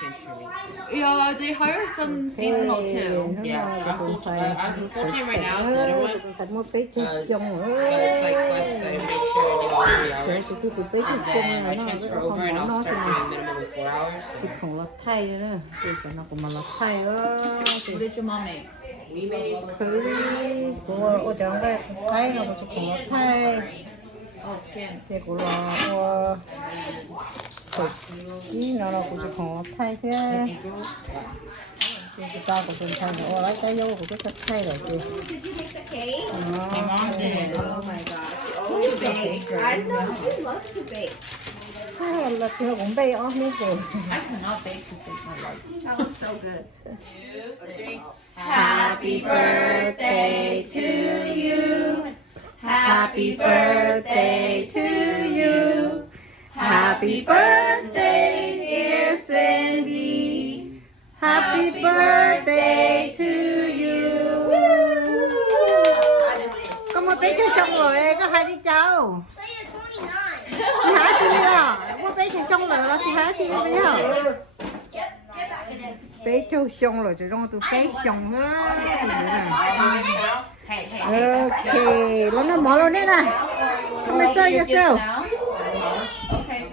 transfer me. Yeah, they hire some seasonal too. Yeah, so I'm full-time right now, the other one. But it's like flex, so I make sure I do all 3 hours. And then I transfer over and I'll start doing minimum of 4 hours. So. What did your mom make? We make Oh, can. My mom did. Oh my gosh. She bakes. I know she loves to bake. I cannot bake to save my life. That looks so good. 2, 3. Happy birthday to you. Happy birthday to you. Happy birthday, dear Cindy. Happy birthday to you. Có mua bé chơi xong rồi, có hai đứa cháu. Chị hả xin đi à? Mua bé chơi xong rồi, chị hả xin đi bây giờ. Bé chơi xong rồi, chị đông tôi bé xong á. Okay, let me model it now. Come and show yourself. Okay.